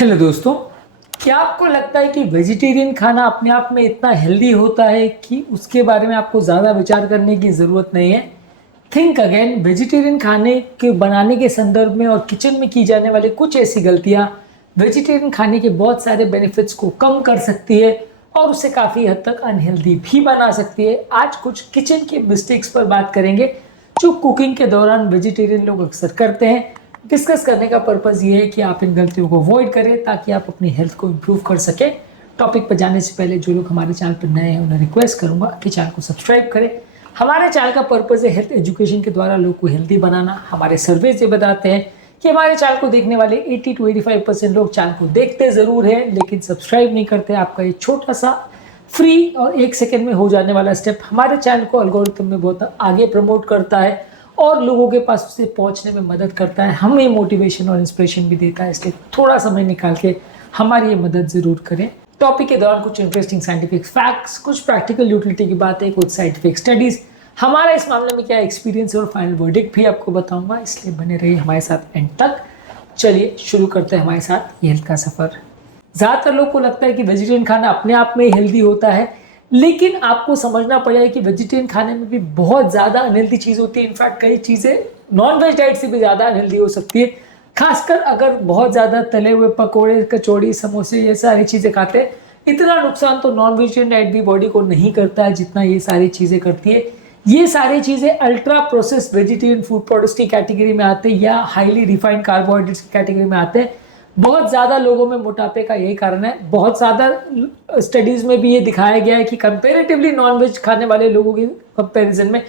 Hello दोस्तों, क्या आपको लगता है कि वेजिटेरियन खाना अपने आप में इतना हेल्दी होता है कि उसके बारे में आपको ज़्यादा विचार करने की ज़रूरत नहीं है? Think again. वेजिटेरियन खाने के बनाने के संदर्भ में और किचन में की जाने वाली कुछ ऐसी गलतियाँ वेजिटेरियन खाने के बहुत सारे बेनिफिट्स को कम कर सकती है और उसे काफ़ी हद तक अनहेल्दी भी बना सकती है। आज कुछ किचन के मिस्टेक्स पर बात करेंगे जो कुकिंग के दौरान वेजिटेरियन लोग अक्सर करते हैं। डिस्कस करने का पर्पज़ ये है कि आप इन गलतियों को अवॉइड करें ताकि आप अपनी हेल्थ को इम्प्रूव कर सकें। टॉपिक पर जाने से पहले जो लोग हमारे चैनल पर नए हैं उन्हें रिक्वेस्ट करूंगा कि चैनल को सब्सक्राइब करें। हमारे चैनल का पर्पज़ है हेल्थ एजुकेशन के द्वारा लोग को हेल्दी बनाना। हमारे सर्वेज ये बताते हैं कि हमारे चैनल को देखने वाले 80 to 85% लोग चैनल को देखते ज़रूर हैं लेकिन सब्सक्राइब नहीं करते। आपका ये छोटा सा फ्री और 1 सेकेंड में हो जाने वाला स्टेप हमारे चैनल को एल्गोरिथम में बहुत आगे प्रमोट करता है और लोगों के पास उसे पहुंचने में मदद करता है। हमें मोटिवेशन और इंस्पिरेशन भी देता है, इसलिए थोड़ा समय निकाल के हमारी ये मदद ज़रूर करें। टॉपिक के दौरान कुछ इंटरेस्टिंग साइंटिफिक फैक्ट्स, कुछ प्रैक्टिकल यूटिलिटी की बातें, कुछ साइंटिफिक स्टडीज़, हमारा इस मामले में क्या एक्सपीरियंस और फाइनल वर्डिक्ट भी आपको बताऊंगा, इसलिए बने रहिए हमारे साथ एंड तक। चलिए शुरू करते हैं हमारे साथ हेल्थ का सफ़र। ज़्यादातर लोग को लगता है कि वेजिटेरियन खाना अपने आप में हेल्दी होता है, लेकिन आपको समझना पड़ेगा कि वेजिटेरियन खाने में भी बहुत ज़्यादा अनहेल्दी चीज़ होती है। इनफैक्ट कई चीज़ें नॉन वेज डाइट से भी ज़्यादा अनहेल्दी हो सकती है, खासकर अगर बहुत ज़्यादा तले हुए पकौड़े, कचौड़ी, समोसे ये सारी चीज़ें खाते हैं। इतना नुकसान तो नॉन वेजिटेरियन डाइट भी बॉडी को नहीं करता है जितना ये सारी चीज़ें करती है। ये सारी चीज़ें ultra process vegetarian food products की कैटेगरी में आते हैं या हाईली रिफाइंड कार्बोहाइड्रेट्स की कैटेगरी में आते हैं। बहुत ज़्यादा लोगों में मोटापे का यही कारण है। बहुत ज़्यादा स्टडीज़ में भी ये दिखाया गया है कि कंपैरेटिवली नॉनवेज खाने वाले लोगों के कंपैरिजन में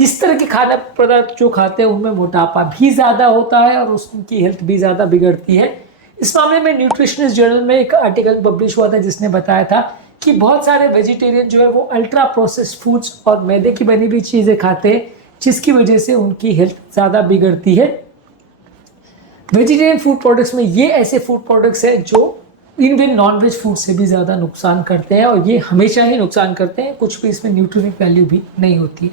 इस तरह के खाना पदार्थ जो खाते हैं उनमें मोटापा भी ज़्यादा होता है और उसकी हेल्थ भी ज़्यादा बिगड़ती है। इस मामले में न्यूट्रिशनिस्ट जर्नल में एक आर्टिकल पब्लिश हुआ था जिसने बताया था कि बहुत सारे वेजिटेरियन जो है वो अल्ट्रा प्रोसेस्ड फूड्स और मैदे की बनी हुई चीज़ें खाते हैं, जिसकी वजह से उनकी हेल्थ ज़्यादा बिगड़ती है। वेजिटेरियन फूड प्रोडक्ट्स में ये ऐसे फूड प्रोडक्ट्स हैं जो इंडियन नॉन-वेज फूड से भी ज़्यादा नुकसान करते हैं और ये हमेशा ही नुकसान करते हैं, कुछ भी इसमें न्यूट्रिएंट वैल्यू भी नहीं होती है।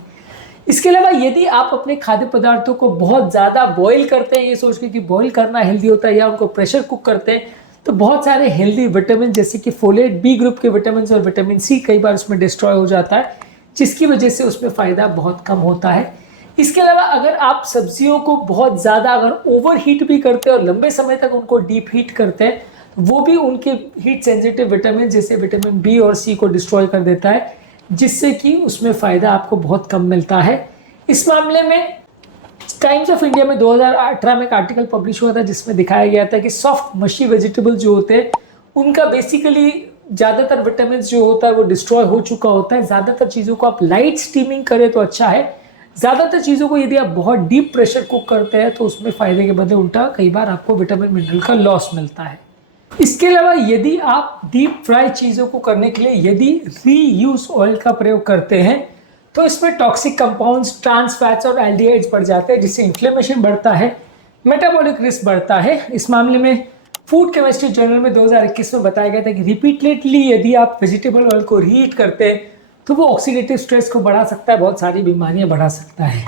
इसके अलावा यदि आप अपने खाद्य पदार्थों को बहुत ज़्यादा बॉईल करते हैं ये सोच के कि बॉईल करना हेल्दी होता है या उनको प्रेशर कुक करते हैं, तो बहुत सारे हेल्दी विटामिन जैसे कि फोलेट, बी ग्रुप के विटामिन और विटामिन सी कई बार उसमें डिस्ट्रॉय हो जाता है, जिसकी वजह से उसमें फ़ायदा बहुत कम होता है। इसके अलावा अगर आप सब्जियों को बहुत ज़्यादा अगर ओवर हीट भी करते हैं और लंबे समय तक उनको डीप हीट करते हैं, तो वो भी उनके हीट सेंसिटिव विटामिन जैसे विटामिन बी और सी को डिस्ट्रॉय कर देता है, जिससे कि उसमें फ़ायदा आपको बहुत कम मिलता है। इस मामले में टाइम्स ऑफ इंडिया में 2018 में एक आर्टिकल पब्लिश हुआ था जिसमें दिखाया गया था कि सॉफ्ट मशी वेजिटेबल जो होते हैं उनका बेसिकली ज़्यादातर विटामिन जो होता है वो डिस्ट्रॉय हो चुका होता है। ज़्यादातर चीज़ों को आप लाइट स्टीमिंग करें तो अच्छा है, ज़्यादातर चीज़ों को यदि आप बहुत डीप प्रेशर कुक करते हैं तो उसमें फ़ायदे के बदले उल्टा कई बार आपको विटामिन मिनरल का लॉस मिलता है। इसके अलावा यदि आप डीप फ्राई चीज़ों को करने के लिए यदि रीयूज ऑयल का प्रयोग करते हैं तो इसमें टॉक्सिक कंपाउंड्स, ट्रांस फैट्स और एल्डिहाइड्स बढ़ जाते हैं, जिससे इन्फ्लेमेशन बढ़ता है, मेटाबॉलिक रिस्क बढ़ता है। इस मामले में फूड केमिस्ट्री जर्नल में 2021 में बताया गया था कि रिपीटेडली यदि आप वेजिटेबल ऑयल को रीहीट करते हैं तो वो ऑक्सीडेटिव स्ट्रेस को बढ़ा सकता है, बहुत सारी बीमारियां बढ़ा सकता है।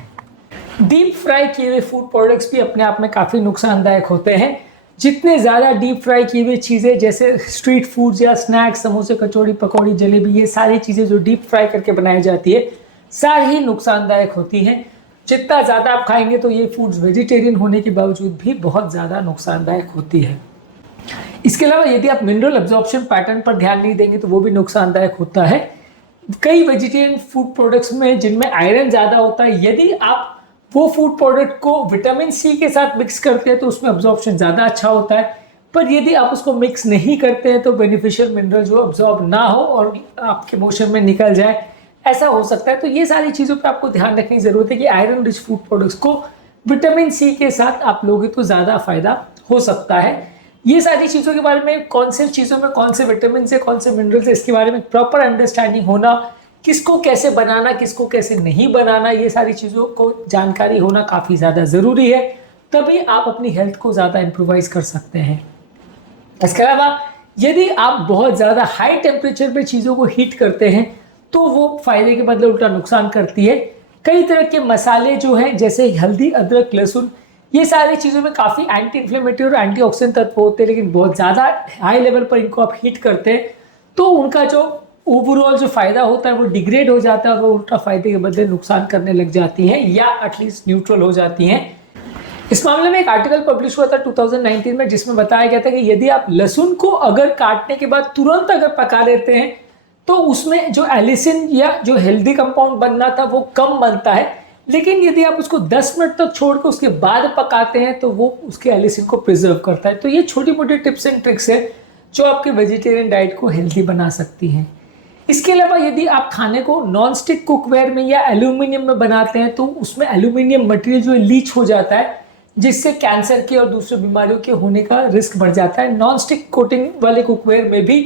डीप फ्राई किए हुए फूड प्रोडक्ट्स भी अपने आप में काफ़ी नुकसानदायक होते हैं। जितने ज़्यादा डीप फ्राई की हुई चीज़ें जैसे स्ट्रीट फूड्स या स्नैक्स, समोसे, कचौड़ी, पकौड़ी, जलेबी, ये सारी चीज़ें जो डीप फ्राई करके बनाई जाती है सारी ही नुकसानदायक होती हैं। जितना ज़्यादा आप खाएंगे तो ये फूड्स वेजिटेरियन होने के बावजूद भी बहुत ज़्यादा नुकसानदायक होती है। इसके अलावा यदि आप मिनरल एब्जॉर्प्शन पैटर्न पर ध्यान नहीं देंगे तो वो भी नुकसानदायक होता है। कई वेजिटेरियन फूड प्रोडक्ट्स में जिनमें आयरन ज़्यादा होता है, यदि आप वो फूड प्रोडक्ट को विटामिन सी के साथ मिक्स करते हैं तो उसमें एब्जॉर्प्शन ज़्यादा अच्छा होता है, पर यदि आप उसको मिक्स नहीं करते हैं तो बेनिफिशियल मिनरल जो एब्जॉर्ब ना हो और आपके मोशन में निकल जाए, ऐसा हो सकता है। तो ये सारी चीज़ों पर आपको ध्यान रखने की ज़रूरत है कि आयरन रिच फूड प्रोडक्ट्स को विटामिन सी के साथ आप लोगे तो ज़्यादा फायदा हो सकता है। ये सारी चीज़ों के बारे में, कौन से चीज़ों में कौन से विटामिन से, कौन से मिनरल्स है, इसके बारे में प्रॉपर अंडरस्टैंडिंग होना, किसको कैसे बनाना, किसको कैसे नहीं बनाना, ये सारी चीज़ों को जानकारी होना काफ़ी ज़्यादा ज़रूरी है, तभी आप अपनी हेल्थ को ज़्यादा इम्प्रूवाइज कर सकते हैं। इसके अलावा यदि आप बहुत ज़्यादा हाई टेम्परेचर पे चीज़ों को हीट करते हैं तो वो फ़ायदे के बदले उल्टा नुकसान करती है। कई तरह के मसाले जो हैं जैसे हल्दी, अदरक, लहसुन, ये सारी चीज़ों में काफ़ी एंटी इन्फ्लेमेटरी और एंटीऑक्सीडेंट तत्व होते हैं, लेकिन बहुत ज़्यादा हाई लेवल पर इनको आप हीट करते हैं तो उनका जो ओवरऑल जो फायदा होता है वो डिग्रेड हो जाता है और वो उल्टा फायदे के बदले नुकसान करने लग जाती हैं या एटलीस्ट न्यूट्रल हो जाती हैं। इस मामले में एक आर्टिकल पब्लिश हुआ था 2019 में, जिसमें बताया गया था कि यदि आप लहसुन को अगर काटने के बाद तुरंत अगर पका लेते हैं तो उसमें जो एलिसिन या जो हेल्दी कंपाउंड बनना था वो कम बनता है, लेकिन यदि आप उसको 10 मिनट तक छोड़ कर उसके बाद पकाते हैं तो वो उसके एलिसिन को प्रिजर्व करता है। तो ये छोटी मोटी टिप्स एंड ट्रिक्स है जो आपके वेजिटेरियन डाइट को हेल्दी बना सकती हैं। इसके अलावा यदि आप खाने को नॉन स्टिक कुकवेयर में या एल्यूमिनियम में बनाते हैं तो उसमें एल्यूमिनियम मटेरियल जो लीच हो जाता है, जिससे कैंसर के और दूसरी बीमारियों के होने का रिस्क बढ़ जाता है। नॉन स्टिक कोटिंग वाले कुकवेयर में भी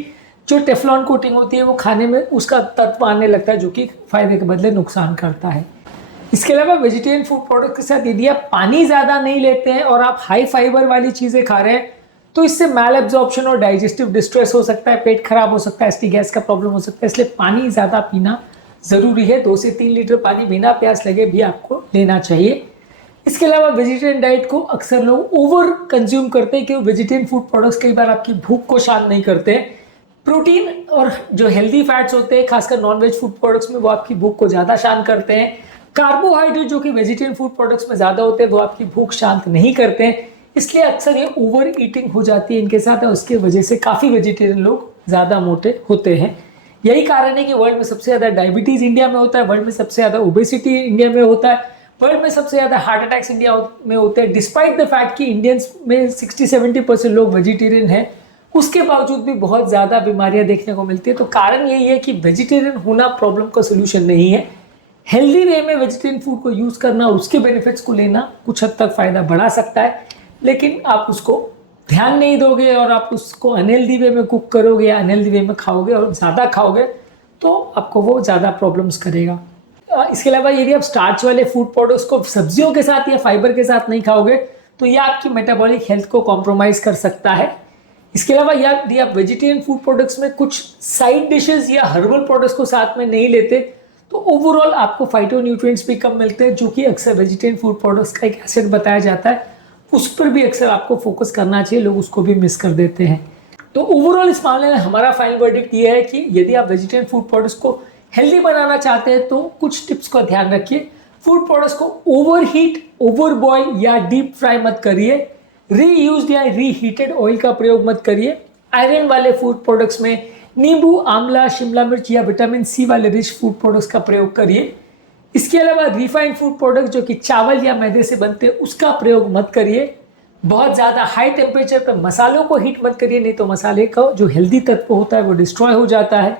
जो टेफ्लॉन कोटिंग होती है वो खाने में उसका तत्व आने लगता है जो कि फायदे के बदले नुकसान करता है। इसके अलावा वेजिटेरियन फूड प्रोडक्ट के साथ यदि आप पानी ज़्यादा नहीं लेते हैं और आप हाई फाइबर वाली चीज़ें खा रहे हैं तो इससे मैल एब्जॉर्प्शन और डाइजेस्टिव डिस्ट्रेस हो सकता है, पेट खराब हो सकता है, एसिडिक गैस का प्रॉब्लम हो सकता है। इसलिए पानी ज़्यादा पीना ज़रूरी है। 2 से 3 लीटर पानी बिना प्यास लगे भी आपको लेना चाहिए। इसके अलावा वेजिटेरियन डाइट को अक्सर लोग ओवर कंज्यूम करते हैं क्योंकि वेजिटेरियन फूड प्रोडक्ट्स कई बार आपकी भूख को शांत नहीं करते हैं। प्रोटीन और जो हेल्दी फैट्स होते हैं खासकर नॉन-वेज फूड प्रोडक्ट्स में वो आपकी भूख को ज़्यादा शांत करते हैं। कार्बोहाइड्रेट जो कि वेजिटेरियन फूड प्रोडक्ट्स में ज़्यादा होते हैं वो आपकी भूख शांत नहीं करते हैं, इसलिए अक्सर ये ओवर ईटिंग हो जाती है इनके साथ और उसकी वजह से काफ़ी वेजिटेरियन लोग ज़्यादा मोटे होते हैं। यही कारण है कि वर्ल्ड में सबसे ज़्यादा डायबिटीज़ इंडिया में होता है, वर्ल्ड में सबसे ज़्यादा ओबेसिटी इंडिया में होता है, वर्ल्ड में सबसे ज़्यादा हार्ट अटैक्स इंडिया में होते हैं। डिस्पाइट द फैक्ट कि इंडियंस में 60-70% लोग वेजिटेरियन हैं, उसके बावजूद भी बहुत ज़्यादा बीमारियां देखने को मिलती है। तो कारण यही है कि वेजिटेरियन होना प्रॉब्लम का सोल्यूशन नहीं है। हेल्दी वे में वेजिटेरियन फूड को यूज़ करना, उसके बेनिफिट्स को लेना कुछ हद तक फ़ायदा बढ़ा सकता है, लेकिन आप उसको ध्यान नहीं दोगे और आप उसको अनहेल्दी वे में कुक करोगे या अनहेल्दी वे में खाओगे और ज़्यादा खाओगे तो आपको वो ज़्यादा प्रॉब्लम्स करेगा। इसके अलावा यदि आप स्टार्च वाले फूड प्रोडक्ट्स को सब्जियों के साथ या फाइबर के साथ नहीं खाओगे तो ये आपकी मेटाबॉलिक हेल्थ को कॉम्प्रोमाइज़ कर सकता है। इसके अलावा यदि आप वेजिटेरियन फूड प्रोडक्ट्स में कुछ साइड डिशेस या हर्बल प्रोडक्ट्स को साथ में नहीं लेते तो ओवरऑल आपको फाइटोन्यूट्रिएंट्स भी कम मिलते हैं, जो कि अक्सर वेजिटेरियन फूड प्रोडक्ट्स का एक एसिड बताया जाता है, उस पर भी अक्सर आपको फोकस करना चाहिए, लोग उसको भी मिस कर देते हैं। तो ओवरऑल इस मामले में हमारा फाइनल वर्डिक्ट ये है कि यदि आप वेजिटेरियन फूड प्रोडक्ट्स को हेल्दी बनाना चाहते हैं तो कुछ टिप्स का ध्यान रखिए। फूड प्रोडक्ट्स को ओवर हीट, ओवर बॉयल या डीप फ्राई मत करिए। रीयूज्ड या रीहीटेड ऑयल का प्रयोग मत करिए। आयरन वाले फूड प्रोडक्ट्स में नींबू, आंवला, शिमला मिर्च या विटामिन सी वाले रिच फूड प्रोडक्ट्स का प्रयोग करिए। इसके अलावा रिफाइंड फूड प्रोडक्ट जो कि चावल या मैदे से बनते हैं उसका प्रयोग मत करिए। बहुत ज़्यादा हाई टेम्परेचर पर मसालों को हीट मत करिए, नहीं तो मसाले का जो हेल्दी तत्व होता है वो डिस्ट्रॉय हो जाता है।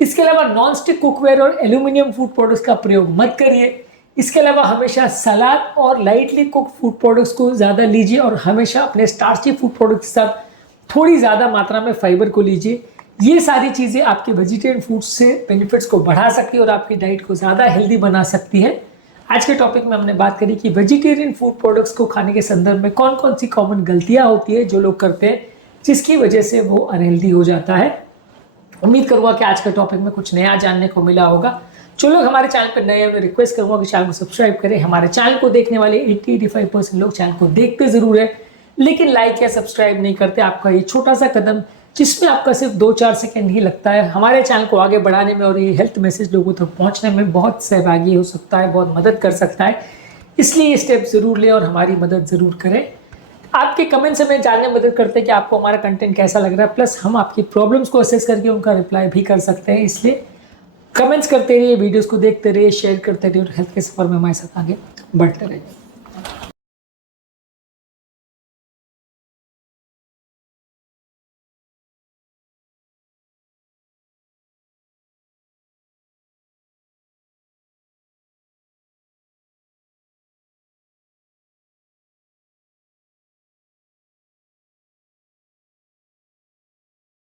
इसके अलावा नॉन स्टिक कुकवेयर और एल्यूमिनियम फूड प्रोडक्ट्स का प्रयोग मत करिए। इसके अलावा हमेशा सलाद और लाइटली कुक फूड प्रोडक्ट्स को ज़्यादा लीजिए और हमेशा अपने स्टार्ची फूड प्रोडक्ट्स के साथ थोड़ी ज़्यादा मात्रा में फाइबर को लीजिए। ये सारी चीज़ें आपके वेजिटेरियन फूड से बेनिफिट्स को बढ़ा सकती है और आपकी डाइट को ज़्यादा हेल्दी बना सकती है। आज के टॉपिक में हमने बात करी कि वेजिटेरियन फूड प्रोडक्ट्स को खाने के संदर्भ में कौन कौन सी कॉमन गलतियाँ होती है जो लोग करते हैं जिसकी वजह से वो अनहेल्दी हो जाता है। उम्मीद करूँगा कि आज के टॉपिक में कुछ नया जानने को मिला होगा। जो लोग हमारे चैनल पर नए हैं मैं रिक्वेस्ट करूँगा कि चैनल को सब्सक्राइब करें। हमारे चैनल को देखने वाले 80-85% लोग चैनल को देखते ज़रूर है लेकिन लाइक या सब्सक्राइब नहीं करते। आपका ये छोटा सा कदम जिसमें आपका सिर्फ 2-4 सेकंड ही लगता है हमारे चैनल को आगे बढ़ाने में और ये हेल्थ मैसेज लोगों तक पहुंचने में बहुत सहभागी हो सकता है, बहुत मदद कर सकता है। इसलिए ये स्टेप ज़रूर लें और हमारी मदद ज़रूर करें। आपके कमेंट्स हमें जानने में मदद करते हैं कि आपको हमारा कंटेंट कैसा लग रहा है, प्लस हम आपकी प्रॉब्लम्स को असेस करके उनका रिप्लाई भी कर सकते हैं। इसलिए कमेंट्स करते रहिए, वीडियोज़ को देखते रहिए, शेयर करते रहिए और हेल्थ के सफ़र में हमारे साथ आगे बढ़ते रहिए।